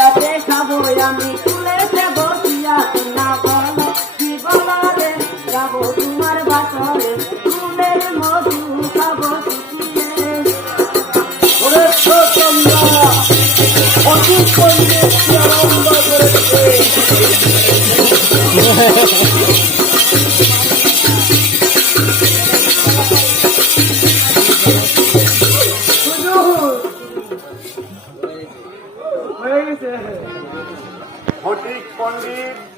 আজকে খাবো আমি তুলেছে বসিয়া না বলো কি বলো রে যাবো তোমার বাসরে ফুলের মধু খাবো ফটিক পণ্ডিত